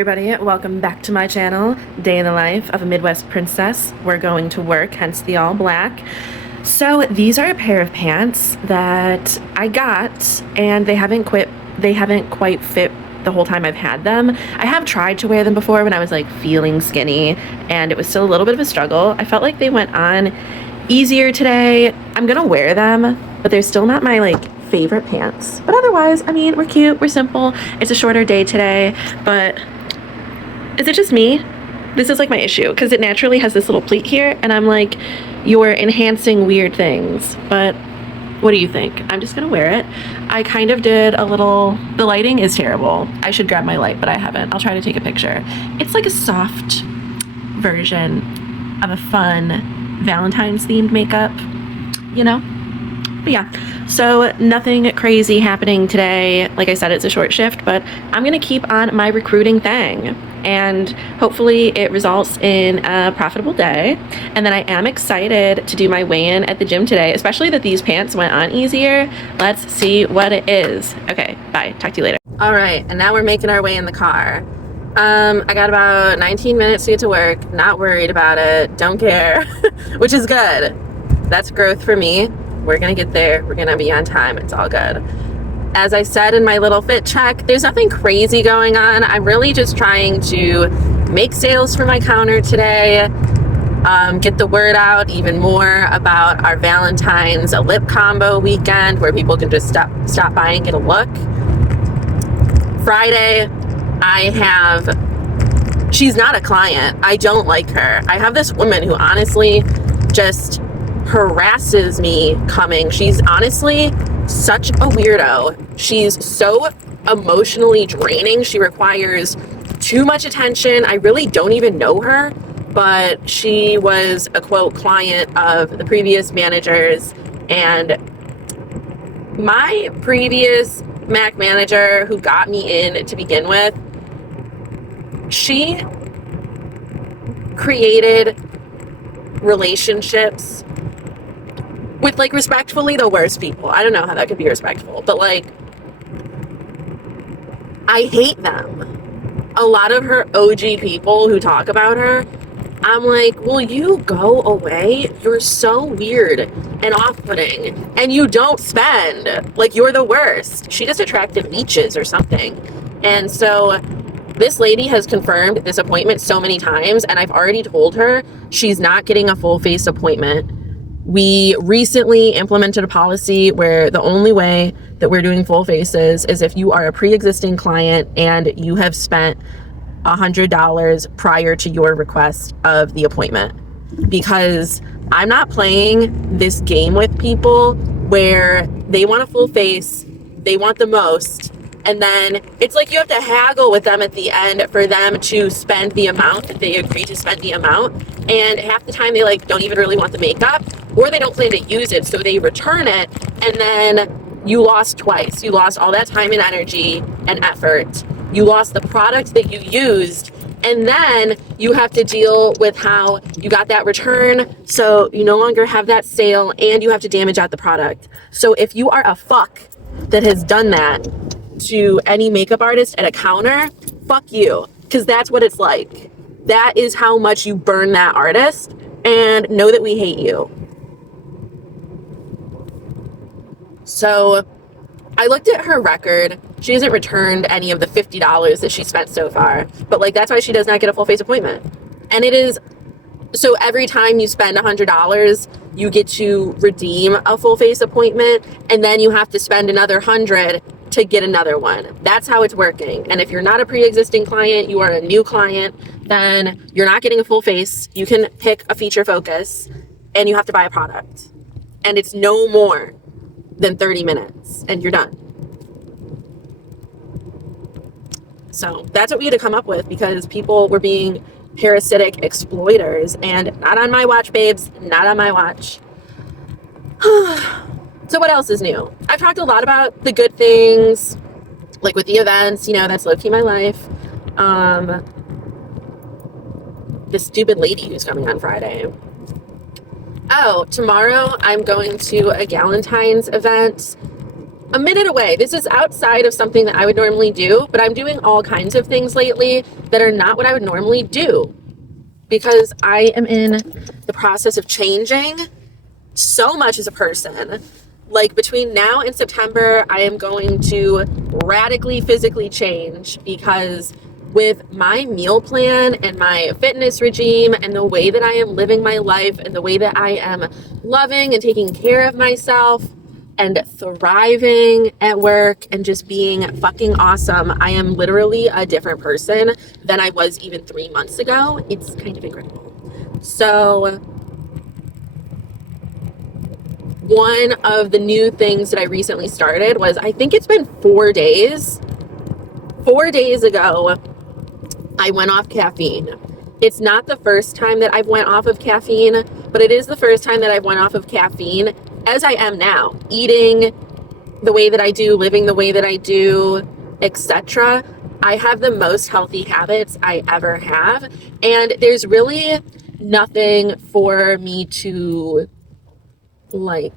everybody, welcome back to my channel, Day in the Life of a Midwest Princess. We're going to work, hence the all black. So these are a pair of pants that I got and they haven't quite fit the whole time I've had them. I have tried to wear them before when I was like feeling skinny and it was still a little bit of a struggle. I felt like they went on easier today. I'm gonna wear them, but they're still not my favorite pants. But otherwise, I mean, we're cute, we're simple. It's a shorter day today, but is it just me? This is like my issue because it naturally has this little pleat here and I'm like, you're enhancing weird things. But what do you think? I'm just gonna wear it. I kind of did a little, the lighting is terrible. I should grab my light, but I haven't. I'll try to take a picture. It's like a soft version of a fun Valentine's themed makeup, you know? But yeah, so nothing crazy happening today. Like I said, it's a short shift, but I'm gonna keep on my recruiting thing and hopefully it results in a profitable day. And then I am excited to do my weigh-in at the gym today, especially that these pants went on easier. Let's see what it is. Okay, bye, talk to you later. All right, and now we're making our way in the car. I got about 19 minutes to get to work, not worried about it, don't care, which is good. That's growth for me. We're gonna get there, we're gonna be on time, it's all good. As I said in my little fit check, there's nothing crazy going on. I'm really just trying to make sales for my counter today, get the word out even more about our Valentine's lip combo weekend where people can just stop by and get a look. Friday, she's not a client. I don't like her. I have this woman who honestly just harasses me coming. She's honestly such a weirdo. She's so emotionally draining. She requires too much attention. I really don't even know her, but she was a quote client of the previous managers, and my previous Mac manager who got me in to begin with, she created relationships with respectfully the worst people. I don't know how that could be respectful, but I hate them. A lot of her OG people who talk about her, I'm like, will you go away? You're so weird and off-putting and you don't spend. You're the worst. She just attracted leeches or something. And so this lady has confirmed this appointment so many times and I've already told her she's not getting a full face appointment. We recently implemented a policy where the only way that we're doing full faces is if you are a pre-existing client and you have spent $100 prior to your request of the appointment. Because I'm not playing this game with people where they want a full face, they want the most, and then it's like you have to haggle with them at the end for them to spend the amount that they agree to spend the amount. And half the time they don't even really want the makeup, or they don't plan to use it, so they return it, and then you lost twice. You lost all that time and energy and effort. You lost the product that you used, and then you have to deal with how you got that return, so you no longer have that sale, and you have to damage out the product. So if you are a fuck that has done that to any makeup artist at a counter, fuck you, because that's what it's like. That is how much you burn that artist, and know that we hate you. So I looked at her record. She hasn't returned any of the $50 that she spent so far, but that's why she does not get a full face appointment. And it is, so every time you spend $100, you get to redeem a full face appointment, and then you have to spend another $100 to get another one. That's how it's working. And if you're not a pre-existing client, you are a new client, then you're not getting a full face. You can pick a feature focus and you have to buy a product. And it's no more than 30 minutes and you're done. So that's what we had to come up with because people were being parasitic exploiters, and not on my watch, babes, not on my watch. So what else is new? I've talked a lot about the good things, with the events, that's low-key my life. The stupid lady who's coming on Friday. Oh, tomorrow I'm going to a Galentine's event a minute away. This is outside of something that I would normally do, but I'm doing all kinds of things lately that are not what I would normally do because I am in the process of changing so much as a person. Like between now and September, I am going to radically physically change because with my meal plan and my fitness regime and the way that I am living my life and the way that I am loving and taking care of myself and thriving at work and just being fucking awesome, I am literally a different person than I was even 3 months ago. It's kind of incredible. So one of the new things that I recently started was, I think it's been 4 days. 4 days ago, I went off caffeine. It's not the first time that I've went off of caffeine, but it is the first time that I've went off of caffeine as I am now, eating the way that I do, living the way that I do, etc. I have the most healthy habits I ever have, and there's really nothing for me to like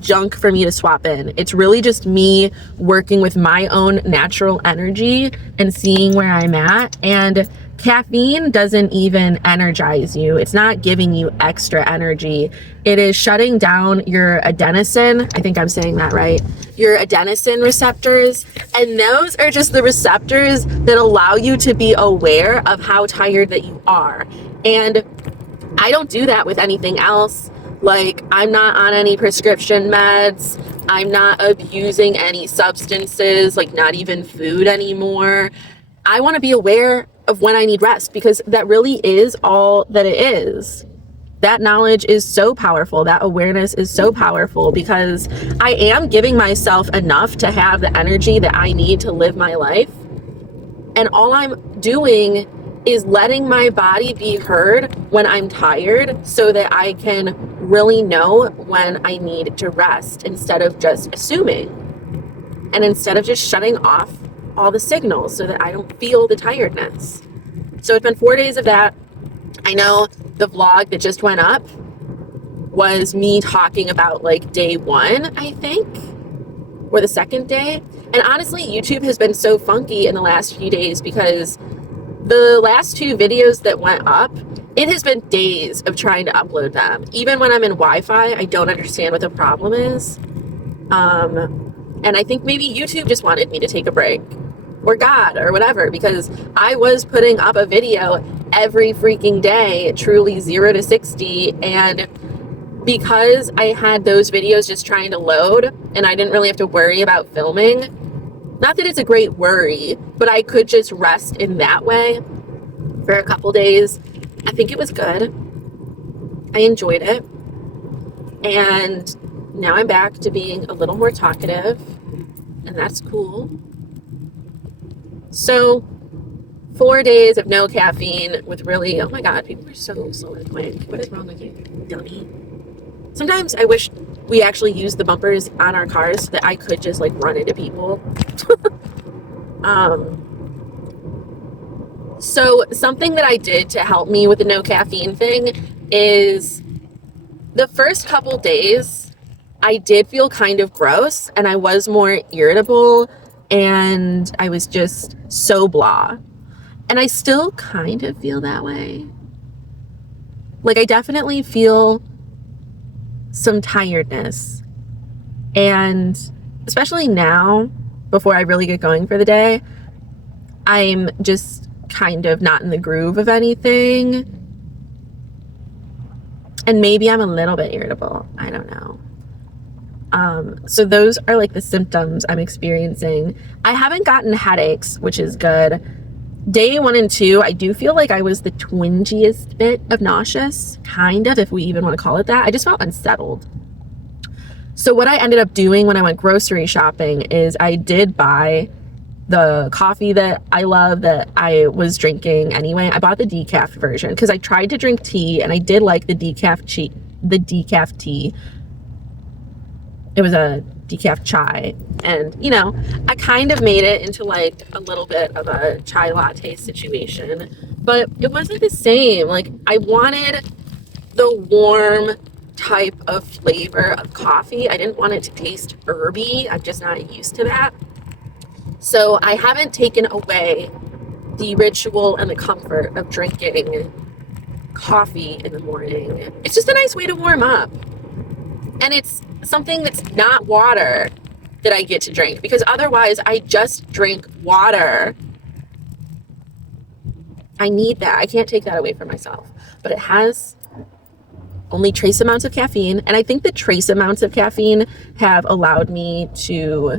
junk for me to swap in. It's really just me working with my own natural energy and seeing where I'm at. And caffeine doesn't even energize you. It's not giving you extra energy. It is shutting down your adenosine. I think I'm saying that right. Your adenosine receptors. And those are just the receptors that allow you to be aware of how tired that you are. And I don't do that with anything else. Like, I'm not on any prescription meds. I'm not abusing any substances, like not even food anymore. I want to be aware of when I need rest because that really is all that it is. That knowledge is so powerful. That awareness is so powerful because I am giving myself enough to have the energy that I need to live my life. And all I'm doing is letting my body be heard when I'm tired so that I can really know when I need to rest instead of just assuming and instead of just shutting off all the signals so that I don't feel the tiredness. So it's been 4 days of that. I know the vlog that just went up was me talking about like day 1, I think, or the second day. And honestly, YouTube has been so funky in the last few days because the last 2 videos that went up, it has been days of trying to upload them. Even when I'm in Wi-Fi, I don't understand what the problem is. And I think maybe YouTube just wanted me to take a break, or God, or whatever, because I was putting up a video every freaking day, truly 0 to 60, and because I had those videos just trying to load, and I didn't really have to worry about filming, not that it's a great worry, but I could just rest in that way for a couple days. I think it was good. I enjoyed it. And now I'm back to being a little more talkative, and that's cool. So 4 days of no caffeine with really, oh my God, people are so slow and quick. What is wrong with you, dummy? Sometimes I wish we actually used the bumpers on our cars so that I could just like run into people. So something that I did to help me with the no caffeine thing is the first couple days I did feel kind of gross and I was more irritable and I was just so blah. And I still kind of feel that way. Like I definitely feel some tiredness, and especially now before I really get going for the day, I'm just kind of not in the groove of anything, and maybe I'm a little bit irritable, I don't know. So those are like the symptoms I'm experiencing. I haven't gotten headaches, which is good. Day 1 and 2, I do feel like I was the twingiest bit of nauseous, kind of, if we even want to call it that. I just felt unsettled. So what I ended up doing when I went grocery shopping is I did buy the coffee that I love that I was drinking anyway. I bought the decaf version because I tried to drink tea and I did like the decaf tea. It was a decaf chai, and you know, I kind of made it into like a little bit of a chai latte situation, but it wasn't the same. Like I wanted the warm type of flavor of coffee. I didn't want it to taste herby. I'm just not used to that. So I haven't taken away the ritual and the comfort of drinking coffee in the morning. It's just a nice way to warm up. And it's something that's not water that I get to drink, because otherwise I just drink water. I need that. I can't take that away from myself. But it has only trace amounts of caffeine. And I think the trace amounts of caffeine have allowed me to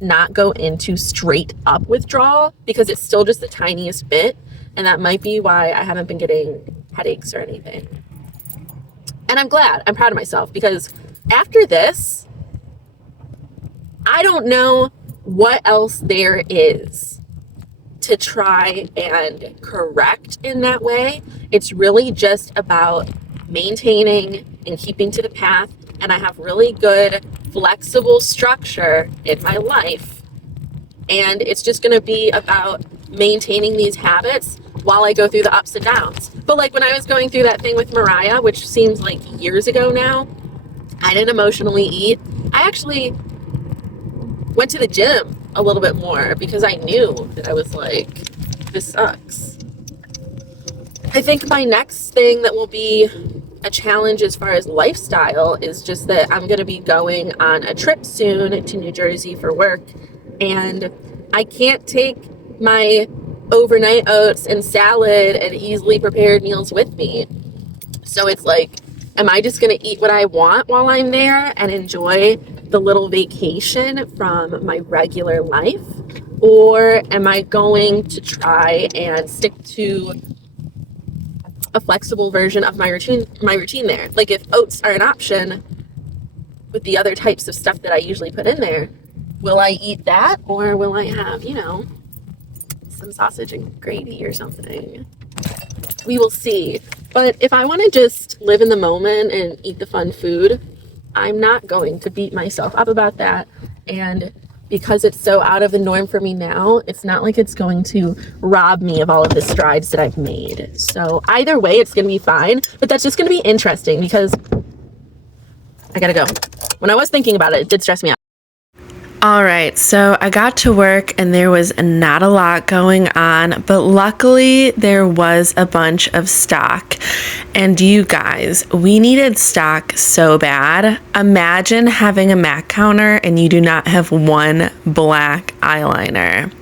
not go into straight up withdrawal, because it's still just the tiniest bit. And that might be why I haven't been getting headaches or anything. And I'm glad. I'm proud of myself, because after this, I don't know what else there is to try and correct in that way. It's really just about maintaining and keeping to the path. And I have really good flexible structure in my life. And it's just going to be about maintaining these habits while I go through the ups and downs. But like when I was going through that thing with Mariah, which seems like years ago now, I didn't emotionally eat. I actually went to the gym a little bit more because I knew that I was like, this sucks. I think my next thing that will be a challenge as far as lifestyle is just that I'm going to be going on a trip soon to New Jersey for work, and I can't take my overnight oats and salad and easily prepared meals with me. So it's like, am I just going to eat what I want while I'm there and enjoy the little vacation from my regular life? Or am I going to try and stick to a flexible version of my routine there? Like if oats are an option with the other types of stuff that I usually put in there, will I eat that, or will I have, some sausage and gravy or something? We will see. But if I want to just live in the moment and eat the fun food, I'm not going to beat myself up about that. And because it's so out of the norm for me now, it's not like it's going to rob me of all of the strides that I've made. So either way, it's going to be fine. But that's just going to be interesting because I gotta go. When I was thinking about it, it did stress me out. All right, so I got to work and there was not a lot going on, but luckily there was a bunch of stock. And you guys, we needed stock so bad. Imagine having a MAC counter and you do not have one black eyeliner.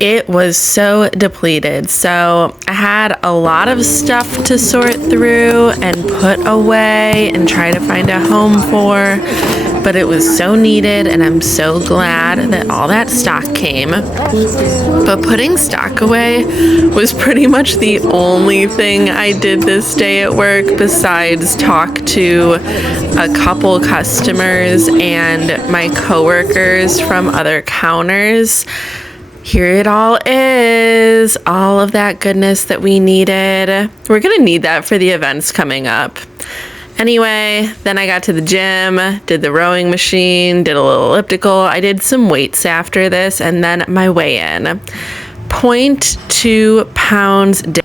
It was so depleted. So I had a lot of stuff to sort through and put away and try to find a home for, but it was so needed, and I'm so glad that all that stock came. But putting stock away was pretty much the only thing I did this day at work besides talk to a couple customers and my coworkers from other counters. Here it all is, all of that goodness that we needed. We're gonna need that for the events coming up. Anyway, then I got to the gym, did the rowing machine, did a little elliptical. I did some weights after this, and then my weigh-in. 0.2 pounds down.